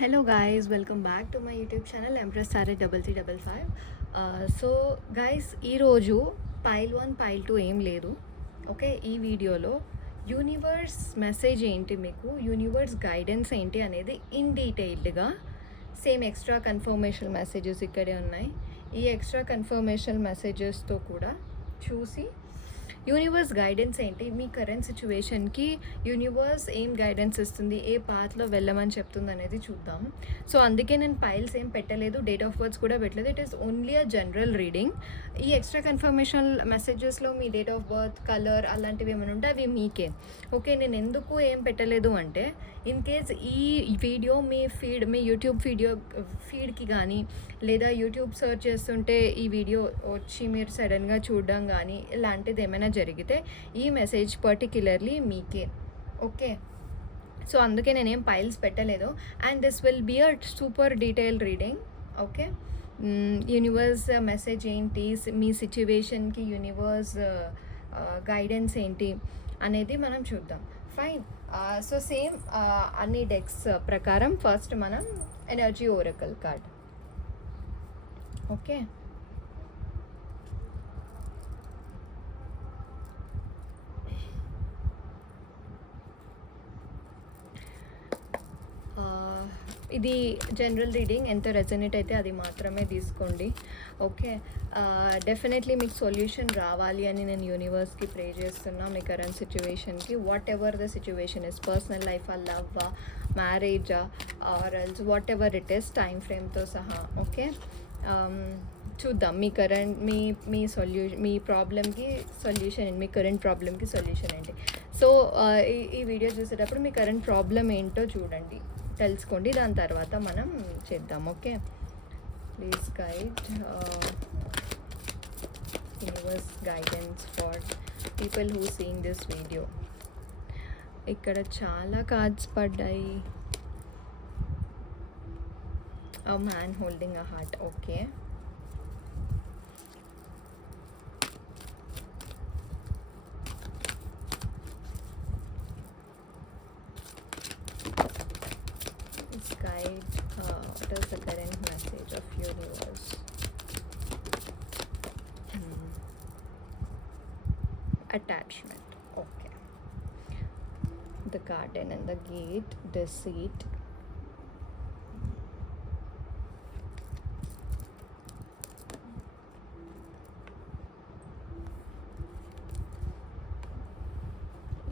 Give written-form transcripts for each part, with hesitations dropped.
Hello guys, welcome back to my YouTube channel Empress Sarah 3355. So guys ఈరోజు pile 1 pile 2 ఏం లేదు. Okay, ఈ వీడియోలో యూనివర్స్ మెసేజ్ ఏంటి, మీకు యూనివర్స్ గైడెన్స్ ఏంటి అనేది ఇన్ డీటెయిల్డ్గా సేమ్ ఎక్స్ట్రా కన్ఫర్మేషన్ మెసేజెస్ ఇక్కడే ఉన్నాయి. ఈ ఎక్స్ట్రా కన్ఫర్మేషన్ మెసేజెస్తో కూడా చూసి యూనివర్స్ గైడెన్స్ ఏంటి, మీ కరెంట్ సిచ్యువేషన్కి యూనివర్స్ ఏం గైడెన్స్ ఇస్తుంది, ఏ పాత్లో వెళ్ళమని చెప్తుంది అనేది చూద్దాం. సో అందుకే నేను పైల్స్ ఏం పెట్టలేదు, డేట్ ఆఫ్ బర్త్స్ కూడా పెట్టలేదు. It is only a general reading. ఈ ఎక్స్ట్రా కన్ఫర్మేషన్ మెసేజెస్లో మీ డేట్ ఆఫ్ బర్త్, కలర్ అలాంటివి ఏమైనా ఉంటే అవి మీకే. ఓకే, నేను ఎందుకు ఏం పెట్టలేదు అంటే ఇన్ కేస్ ఈ వీడియో మీ యూట్యూబ్ ఫీడ్కి కానీ లేదా యూట్యూబ్ సర్చ్ చేస్తుంటే ఈ వీడియో వచ్చి మీరు సడన్గా చూడడం కానీ ఇలాంటిది ఏమైనా జరిగితే ఈ మెసేజ్ పర్టిక్యులర్లీ మీకే. ఓకే, సో అందుకే నేనేం పైల్స్ పెట్టలేదు. And this will be a super detail reading. Okay, universe message ఏంటి, మీ సిచ్యువేషన్కి యూనివర్స్ గైడెన్స్ ఏంటి అనేది మనం చూద్దాం. ఫైన్. సో సేమ్ అన్ని డెక్స్ ప్రకారం ఫస్ట్ మనం ఎనర్జీ ఓరకల్ కార్డ్. ఓకే, ఇది జనరల్ రీడింగ్, ఎంత రెజనేట్ అయితే అది మాత్రమే తీసుకోండి. ఓకే, డెఫినెట్లీ మీకు సొల్యూషన్ రావాలి అని నేను యూనివర్స్కి ప్రే చేస్తున్నా. మీ కరెంట్ సిచ్యువేషన్కి whatever the situation is, personal life, లవ్వా, మ్యారేజా or else whatever it is, time ఫ్రేమ్తో సహా. ఓకే, చూద్దాం మీ మీ ప్రాబ్లమ్కి సొల్యూషన్ ఏంటి, మీ కరెంట్ ప్రాబ్లమ్కి సొల్యూషన్ ఏంటి. సో ఈ వీడియో చూసేటప్పుడు మీ కరెంట్ ప్రాబ్లం ఏంటో చూడండి, తెలుసుకోండి, దాని తర్వాత మనం చేద్దాం. Okay, please guide universe guidance for people who seeing this video. ఇక్కడ చాలా కార్డ్స్ పడ్డాయి. A man holding a heart. Okay, let's guide what is the current message of universe. Attachment. Okay, the garden and the gate, deceit,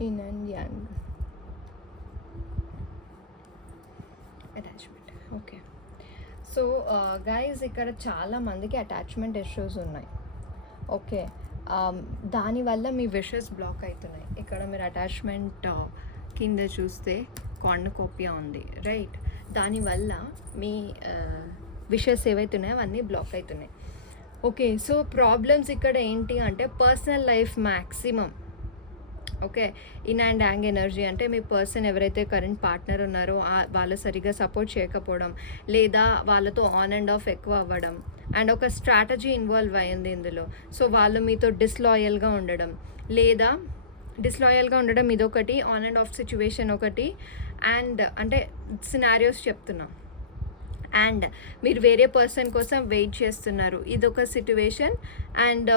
yin and yang, attachment. Okay, so guys ఇక్కడ చాలా మందికి attachment issues ఉన్నాయి. Okay, దానివల్ల మీ wishes black అవుతున్నాయి. ఇక్కడ మీరు attachment కింద చూస్తే కార్నుకోపియా ఉంది, రైట్? దానివల్ల మీ విషెస్ ఏవైతే ఉన్నాయో అవన్నీ బ్లాక్ అవుతున్నాయి. ఓకే, సో ప్రాబ్లమ్స్ ఇక్కడ ఏంటి అంటే personal life maximum. Okay, yin and yang energy అంటే మీ పర్సన్ ఎవరైతే కరెంట్ పార్ట్నర్ ఉన్నారో వాళ్ళు సరిగా సపోర్ట్ చేయకపోవడం, లేదా వాళ్ళతో ఆన్ అండ్ ఆఫ్ ఎక్కువ అవ్వడం, అండ్ ఒక స్ట్రాటజీ ఇన్వాల్వ్ అయ్యింది ఇందులో. సో వాళ్ళు మీతో డిస్లాయల్గా ఉండడం, ఇదొకటి, ఆన్ అండ్ ఆఫ్ సిచ్యువేషన్ ఒకటి. అండ్ అంటే సినారియోస్ చెప్తున్నా. అండ్ మీరు వేరే పర్సన్ కోసం వెయిట్ చేస్తున్నారు, ఇదొక సిచ్యువేషన్. అండ్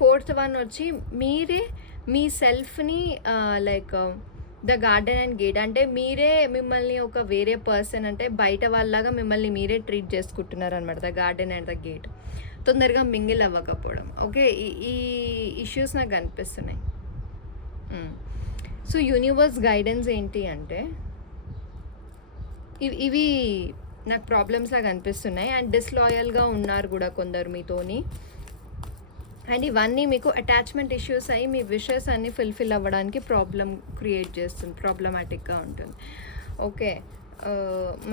ఫోర్త్ వన్ వచ్చి మీరే మీ సెల్ఫ్ని like the garden and gate అంటే మీరే మిమ్మల్ని ఒక వేరే పర్సన్ అంటే బయట వాళ్ళలాగా మిమ్మల్ని మీరే ట్రీట్ చేసుకుంటున్నారు అనమాట. The garden and the gate, తొందరగా మింగిల్ అవ్వకపోవడం. ఓకే, ఈ ఇష్యూస్ నాకు కనిపిస్తున్నాయి. సో యూనివర్స్ గైడెన్స్ ఏంటి అంటే ఇవి నాకు ప్రాబ్లమ్స్ లాగా అనిపిస్తున్నాయి. అండ్ డిస్లాయల్గా ఉన్నారు కూడా కొందరు మీతోని. అండ్ ఇవన్నీ మీకు అటాచ్మెంట్ ఇష్యూస్ అయ్యి మీ విషెస్ అన్నీ ఫుల్ఫిల్ అవ్వడానికి క్రియేట్ చేస్తుంది, ప్రాబ్లమాటిక్గా ఉంటుంది. ఓకే,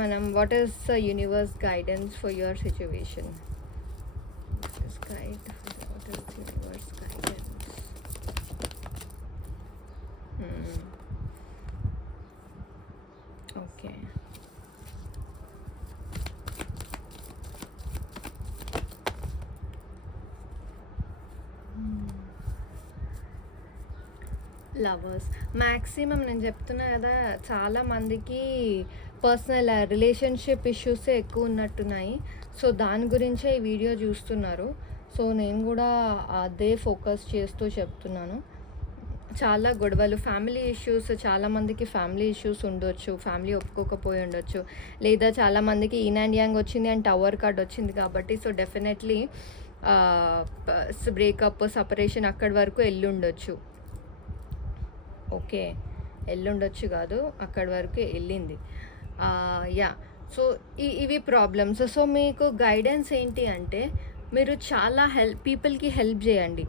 మనం what is the universe guidance for your situation. What is universe guidance? Okay, lovers maximum నేను చెప్తున్నా కదా, చాలామందికి పర్సనల్ రిలేషన్షిప్ ఇష్యూసే ఎక్కువ ఉన్నట్టున్నాయి. సో దాని గురించే ఈ వీడియో చూస్తున్నారు. సో నేను కూడా అదే ఫోకస్ చేస్తూ చెప్తున్నాను. చాలా గొడవలు, ఫ్యామిలీ ఇష్యూస్, చాలామందికి ఫ్యామిలీ ఇష్యూస్ ఉండొచ్చు, ఫ్యామిలీ ఒప్పుకోకపోయి ఉండొచ్చు, లేదా చాలామందికి ఈన్ అండ్ యాంగ్ వచ్చింది అండ్ టవర్ కార్డ్ వచ్చింది కాబట్టి సో డెఫినెట్లీ బ్రేకప్, సపరేషన్ అక్కడి వరకు వెళ్ళుండొచ్చు. ఓకే, వెళ్ళుండొచ్చు కాదు, అక్కడి వరకు వెళ్ళింది. యా, సో ఇవి ప్రాబ్లమ్స్. సో మీకు గైడెన్స్ ఏంటి అంటే మీరు చాలా పీపుల్కి హెల్ప్ చేయండి,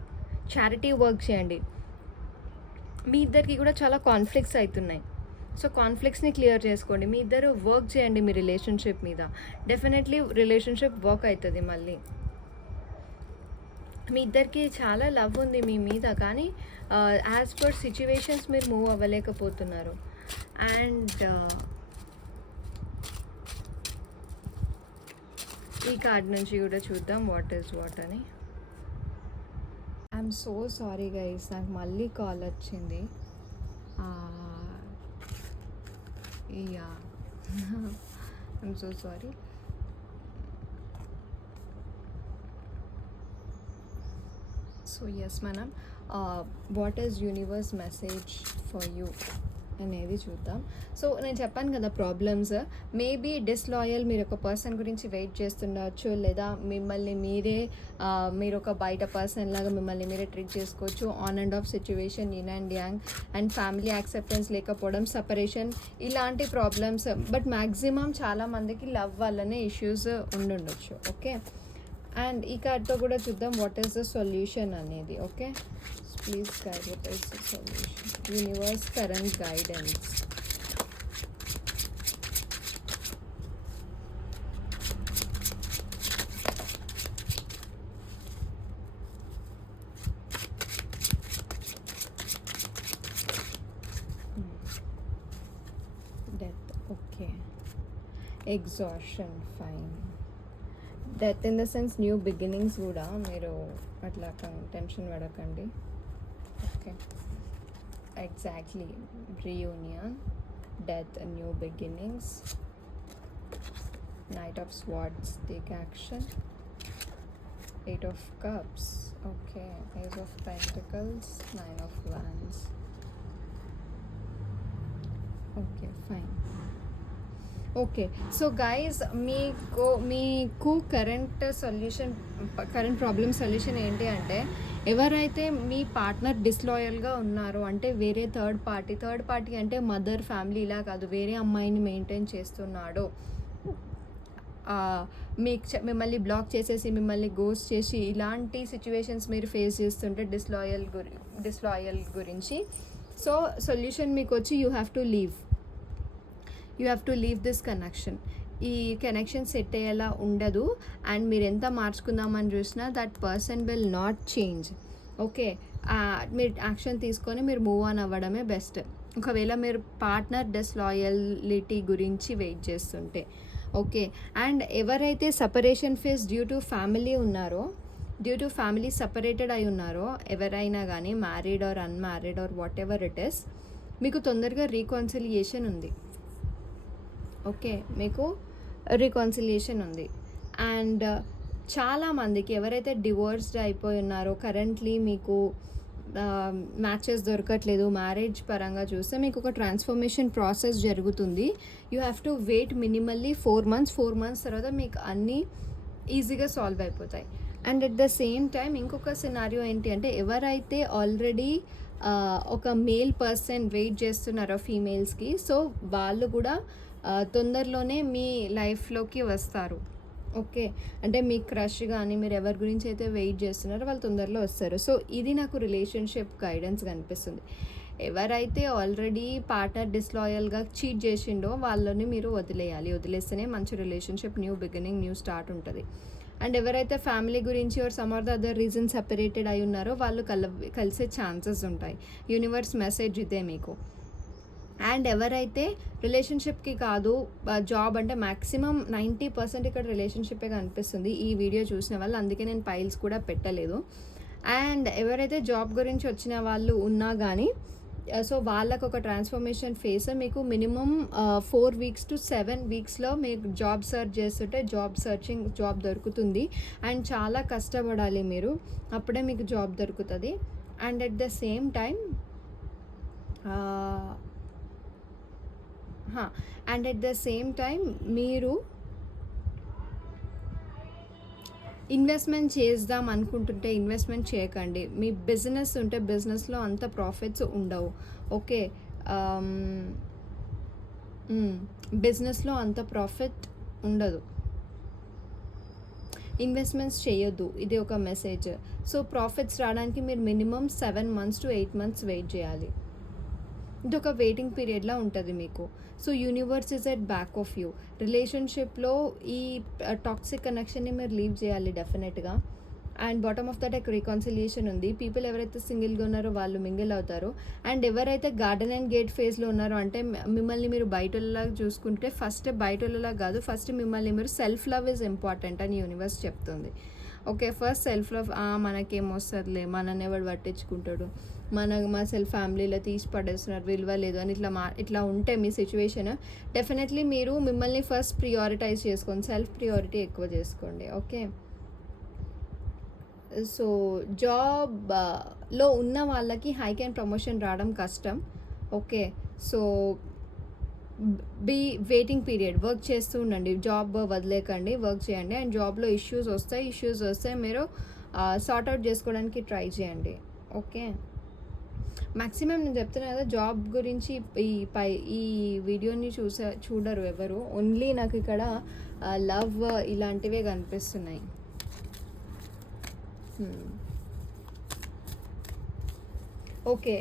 చారిటీ వర్క్ చేయండి. మీ ఇద్దరికి కూడా చాలా కాన్ఫ్లిక్ట్స్ అవుతున్నాయి. సో కాన్ఫ్లిక్ట్స్ని క్లియర్ చేసుకోండి. మీ ఇద్దరు వర్క్ చేయండి మీ రిలేషన్షిప్ మీద. డెఫినెట్లీ రిలేషన్షిప్ వర్క్ అవుతుంది. మళ్ళీ మీ ఇద్దరికి చాలా లవ్ ఉంది మీ మీద, కానీ యాజ్ పర్ సిచ్యువేషన్స్ మీరు మూవ్ అవ్వలేకపోతున్నారు. అండ్ ఈ కార్డ్ నుంచి కూడా చూద్దాం వాట్ ఈజ్ వాట్ అని. ఐఎమ్ సో సారీ గైస్, నాకు మళ్ళీ కాల్ వచ్చింది. Yeah, I'm so sorry. So yes, మనం what is universe message for you అనేది చూద్దాం. సో నేను చెప్పాను కదా ప్రాబ్లమ్స్. మేబీ డిస్లాయల్, మీరు ఒక పర్సన్ గురించి వెయిట్ చేస్తుండవచ్చు, లేదా మిమ్మల్ని మీరే మీరు ఒక బయట పర్సన్ లాగా మిమ్మల్ని మీరే ట్రీట్ చేసుకోవచ్చు. On and off situation, yin and yang, and family acceptance లేకపోవడం, సపరేషన్, ఇలాంటి ప్రాబ్లమ్స్. బట్ మ్యాక్సిమం చాలామందికి లవ్ వల్లనే ఇష్యూస్ ఉండుండొచ్చు. ఓకే, అండ్ ఈ కార్డ్తో కూడా చూద్దాం వాట్ ఈస్ ద సొల్యూషన్ అనేది. Okay, please guide what is the solution, universe current guidance. Death, okay. Exhaustion, fine. Death in the sense new beginnings కూడా, మీరు అట్లా టెన్షన్ పడకండి. Okay, exactly, reunion, death, new beginnings, knight of swords, take action, eight of cups, okay, age of pentacles, nine of wands. Okay, fine. Okay, so guys మీకు current problem solution ఏంటి అంటే, ఎవరైతే మీ partner డిస్లాయల్గా ఉన్నారో, అంటే వేరే third party అంటే mother, family ఇలా కాదు, వేరే అమ్మాయిని మెయింటైన్ చేస్తున్నాడో, మిమ్మల్ని బ్లాక్ చేసేసి మిమ్మల్ని గోస్ట్ చేసి ఇలాంటి సిచ్యువేషన్స్ మీరు ఫేస్ చేస్తుంటే డిస్లాయల్ గురించి, సో సొల్యూషన్ మీకు వచ్చి you have to leave this connection. ఈ కనెక్షన్ సెట్ అయ్యేలా ఉండదు. అండ్ మీరు ఎంత మార్చుకుందామని చూసినా that person will not change. Okay, మీరు యాక్షన్ తీసుకొని మీరు మూవ్ ఆన్ అవ్వడమే బెస్ట్. ఒకవేళ మీరు పార్ట్నర్ డిస్లాయలిటీ గురించి వెయిట్ చేస్తుంటే. ఓకే, అండ్ ఎవరైతే separation face due to family separated అయి ఉన్నారో, ఎవరైనా కానీ married or unmarried or whatever it is, మీకు తొందరగా రీకన్సిలియేషన్ ఉంది. ఓకే, మీకు రికన్సిలియేషన్ ఉంది. అండ్ చాలామందికి ఎవరైతే డివోర్స్డ్ అయిపోయి ఉన్నారో, కరెంట్లీ మీకు మ్యాచెస్ దొరకట్లేదు, మ్యారేజ్ పరంగా చూస్తే మీకు ఒక ట్రాన్స్ఫర్మేషన్ ప్రాసెస్ జరుగుతుంది. You have to wait minimally 4 months తర్వాత మీకు అన్నీ ఈజీగా సాల్వ్ అయిపోతాయి. And at the same time ఇంకొక సినారియో ఏంటి అంటే, ఎవరైతే ఆల్రెడీ ఒక మేల్ పర్సన్ వెయిట్ చేస్తున్నారో ఫీమేల్స్కి, సో వాళ్ళు కూడా తొందరలోనే మీ లైఫ్లోకి వస్తారు. ఓకే, అంటే మీ క్రష్ కానీ మీరు ఎవరి గురించి అయితే వెయిట్ చేస్తున్నారో వాళ్ళు తొందరలో వస్తారు. సో ఇది నాకు రిలేషన్షిప్ గైడెన్స్ కనిపిస్తుంది. ఎవరైతే ఆల్రెడీ పార్ట్నర్ డిస్లాయల్గా చీట్ చేసిండో వాళ్ళని మీరు వదిలేస్తేనే మంచి relationship, new beginning, new start ఉంటుంది. అండ్ ఎవరైతే ఫ్యామిలీ గురించి or some or the other reason separated అయి ఉన్నారో వాళ్ళు కలిసే ఛాన్సెస్ ఉంటాయి. యూనివర్స్ మెసేజ్ ఇదే మీకు. అండ్ ఎవరైతే రిలేషన్షిప్కి కాదు, జాబ్ అంటే మ్యాక్సిమం 90% ఇక్కడ రిలేషన్షిప్పే కనిపిస్తుంది ఈ వీడియో చూసిన వాళ్ళు, అందుకే నేను పైల్స్ కూడా పెట్టలేదు. అండ్ ఎవరైతే జాబ్ గురించి వచ్చిన వాళ్ళు ఉన్నా కానీ సో వాళ్ళకు ఒక ట్రాన్స్ఫర్మేషన్ ఫేస్ మీకు మినిమం 4 వీక్స్ టు 7 వీక్స్లో మీకు జాబ్ సర్చ్ చేస్తుంటే జాబ్ దొరుకుతుంది. అండ్ చాలా కష్టపడాలి మీరు, అప్పుడే మీకు జాబ్ దొరుకుతుంది. And at the same time మీరు ఇన్వెస్ట్మెంట్ చేద్దాం అనుకుంటుంటే ఇన్వెస్ట్మెంట్ చేయకండి. మీ బిజినెస్ ఉంటే బిజినెస్లో అంత ప్రాఫిట్స్ ఉండవు. ఓకే, బిజినెస్లో అంత ప్రాఫిట్ ఉండదు. ఇన్వెస్ట్మెంట్స్ చేయొద్దు, ఇది ఒక మెసేజ్. సో ప్రాఫిట్స్ రావడానికి మీరు minimum 7 months to 8 months wait చేయాలి. ఇది ఒక వెయిటింగ్ పీరియడ్లా ఉంటుంది మీకు. So universe is at back of you. రిలేషన్షిప్లో ఈ టాక్సిక్ కనెక్షన్ని మీరు లీవ్ చేయాలి డెఫినెట్గా. And bottom of the deck reconciliation ఉంది. పీపుల్ ఎవరైతే సింగిల్గా ఉన్నారో వాళ్ళు మింగిల్ అవుతారు. అండ్ ఎవరైతే గార్డెన్ అండ్ గేట్ ఫేజ్లో ఉన్నారో అంటే మిమ్మల్ని మీరు బయటలాగా చూసుకుంటే ఫస్ట్ బయటలాగా కాదు, ఫస్ట్ మిమ్మల్ని మీరు సెల్ఫ్ లవ్ ఇస్ ఇంపార్టెంట్ అని యూనివర్స్ చెప్తుంది. Okay, first self love. మనకేమొస్తుందిలే, మనని ఎవడు పట్టించుకుంటాడు, మా సెల్ఫ్ ఫ్యామిలీలో తీసి పడేస్తున్నారు, విలువ లేదు అని ఇట్లా ఉంటే మీ సిచ్యువేషన్, డెఫినెట్లీ మీరు మిమ్మల్ని ఫస్ట్ ప్రియారిటైజ్ చేసుకోండి, సెల్ఫ్ ప్రియారిటీ ఎక్కువ చేసుకోండి. ఓకే, సో జాబ్లో ఉన్న వాళ్ళకి హైక్ అండ్ ప్రమోషన్ రావడం కష్టం. Okay, so waiting period, work చేస్తూ ఉండండి, జాబ్ వదిలేకండి, వర్క్ చేయండి. అండ్ జాబ్లో ఇష్యూస్ వస్తాయి, మీరు సార్ట్అవుట్ చేసుకోవడానికి ట్రై చేయండి. ఓకే, మ్యాక్సిమం నేను చెప్తున్నాను కదా, జాబ్ గురించి ఈ వీడియోని చూడరు ఎవరు. ఓన్లీ నాకు ఇక్కడ లవ్ ఇలాంటివే కనిపిస్తున్నాయి. ఓకే,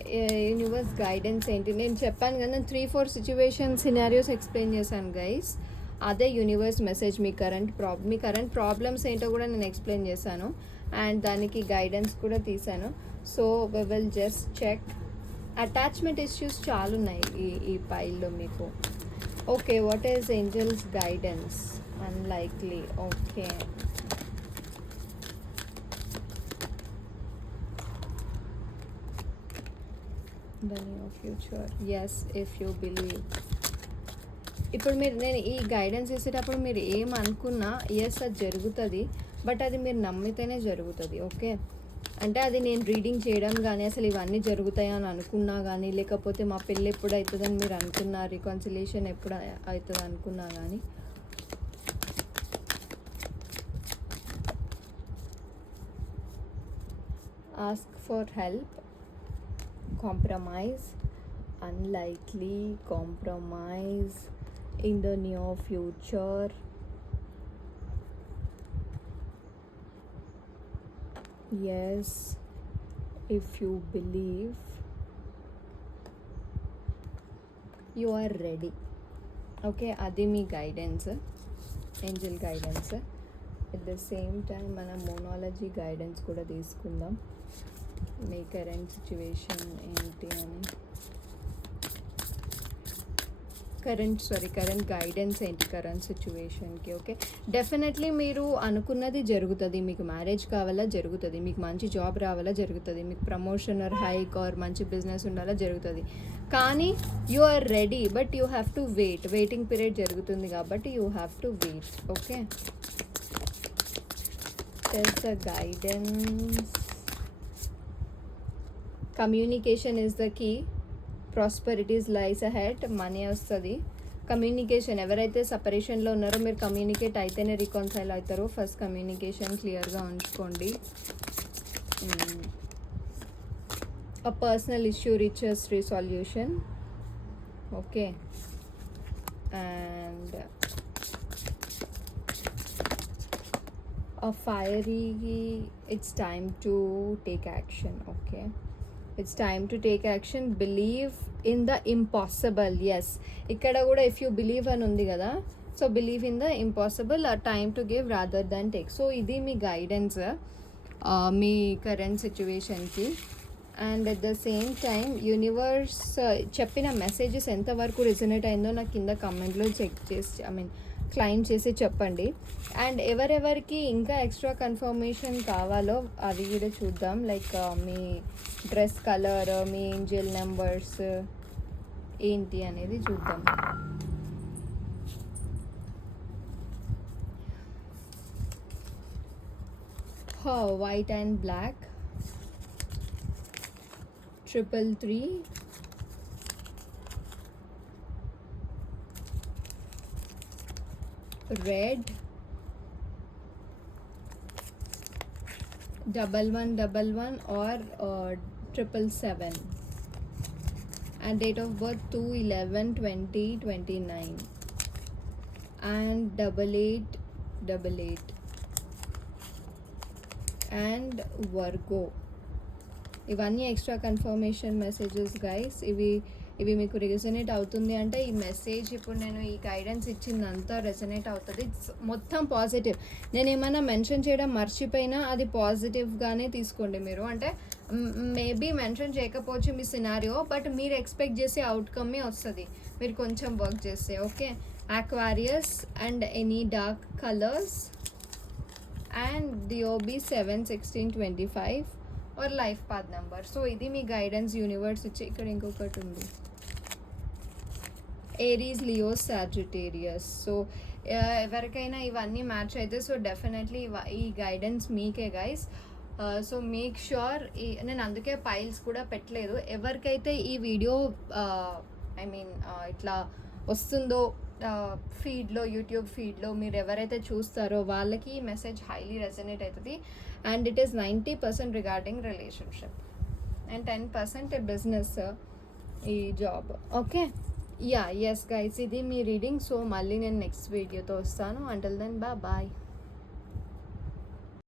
యూనివర్స్ గైడెన్స్ ఏంటి? నేను చెప్పాను కదా, నేను 3-4 సినారియోస్ ఎక్స్ప్లెయిన్ చేశాను గైస్. అదే యూనివర్స్ మెసేజ్. మీ కరెంట్ ప్రాబ్లమ్స్ ఏంటో కూడా నేను ఎక్స్ప్లెయిన్ చేశాను. అండ్ దానికి గైడెన్స్ కూడా తీశాను. So we will just check. Attachment issues చాలా ఉన్నాయి ఈ పైల్లో మీకు. Okay, what is angels guidance? Unlikely. Okay, the near future, yes, if you believe. ఇప్పుడు నేను ఈ గైడెన్స్ ఇచ్చేటప్పుడు మీరు ఏమనుకున్నా ఎస్ అది జరుగుతుంది, బట్ అది మీరు నమ్మితేనే జరుగుతుంది. ఓకే, అంటే అది నేను రీడింగ్ చేయడం కానీ అసలు ఇవన్నీ జరుగుతాయని అనుకున్నా కానీ, లేకపోతే మా పెళ్ళి ఎప్పుడు అవుతుందని మీరు అనుకున్నా, రికాన్సిలియేషన్ ఎప్పుడు అవుతుంది అనుకున్నా కానీ, ask for help. Compromise, unlikely. Compromise in the near future. Yes, if you believe, you are ready. Okay, adi me guidance, Angel guidance. At the same time మనం మోనాలజీ గైడెన్స్ కూడా తీసుకుందాం. మీ కరెంట్ సిచ్యువేషన్ ఏంటి అని, కరెంట్ గైడెన్స్ ఏంటి current సిచ్యువేషన్కి. Okay, definitely మీరు అనుకున్నది జరుగుతుంది. మీకు మ్యారేజ్ కావాలా జరుగుతుంది, మీకు మంచి జాబ్ రావాలా జరుగుతుంది, మీకు ప్రమోషన్ ఆర్ హైక్ ఆర్ మంచి బిజినెస్ ఉండాలా జరుగుతుంది. కానీ you are ready, but you have to waiting period జరుగుతుంది కాబట్టి you have to wait. Okay, test the guidance. Communication is the key. Prosperities lies ahead. Money వస్తుంది. కమ్యూనికేషన్, ఎవరైతే సపరేషన్లో ఉన్నారో మీరు కమ్యూనికేట్ అయితేనే రికాన్సైల్ అవుతారు. ఫస్ట్ కమ్యూనికేషన్ క్లియర్గా ఉంచుకోండి. A personal issue reaches resolution. Okay, and a fiery, it's time to take action. Okay, it's time to take action. Believe in the impossible. Yes, ikkada kuda if you believe అని ఉంది కదా, so believe in the impossible. Time to give rather than take. So ఇది మీ guidance మీ current సిచ్యువేషన్కి. And at the same time universe చెప్పిన messages ఎంతవరకు resonate అయిందో నాకు కింద కమెంట్లో చెక్ చేసి క్లైమ్ చేసి చెప్పండి. అండ్ ఎవరెవరికి ఇంకా ఎక్స్ట్రా కన్ఫర్మేషన్ కావాలో అది కూడా చూద్దాం. లైక్ మీ డ్రెస్ కలర్, మీ ఏంజల్ నెంబర్స్ ఏంటి అనేది చూద్దాం. White and black, 333, red, 1111 or 777, and date of birth 2/11/2029 and 8888 and Virgo. ఇవన్నీ ఎక్స్ట్రా కన్ఫర్మేషన్ మెసేజెస్ గైస్. ఇవి మీకు రెజనేట్ అవుతుంది అంటే ఈ మెసేజ్ ఇప్పుడు నేను ఈ గైడెన్స్ ఇచ్చిందంతా రెజనేట్ అవుతుంది. మొత్తం పాజిటివ్. నేను ఏమైనా మెన్షన్ చేయడం మర్చిపోయినా అది పాజిటివ్గానే తీసుకోండి మీరు. అంటే మేబీ మెన్షన్ చేయకపోవచ్చు మీ సినారియో, బట్ మీరు ఎక్స్పెక్ట్ చేసే అవుట్కమ్మే వస్తుంది మీరు కొంచెం వర్క్ చేస్తే. Okay, Aquarius and any dark colours and DOB 71625 or life path number. So ఇది మీ గైడెన్స్ యూనివర్స్ ఇచ్చి. ఇక్కడ ఇంకొకటి ఉంది, ఏరీస్, లియో, సాజిటేరియస్. సో ఎవరికైనా ఇవన్నీ మ్యాచ్ అయితే సో డెఫినెట్లీ ఈ గైడెన్స్ మీకే గైస్. సో మేక్ ష్యూర్ నేను అందుకే పైల్స్ కూడా పెట్టలేదు. ఎవరికైతే ఈ వీడియో ఇట్లా వస్తుందో ఫీడ్లో, యూట్యూబ్ ఫీడ్లో మీరు ఎవరైతే చూస్తారో వాళ్ళకి ఈ మెసేజ్ హైలీ రెజనేట్ అవుతుంది. And it is 90% regarding relationship and 10% business, ఈ జాబ్. ఓకే, ఎస్ గైస్, ఇది మీ రీడింగ్. సో మళ్ళీ నేను నెక్స్ట్ వీడియోతో వస్తాను. Until then bye.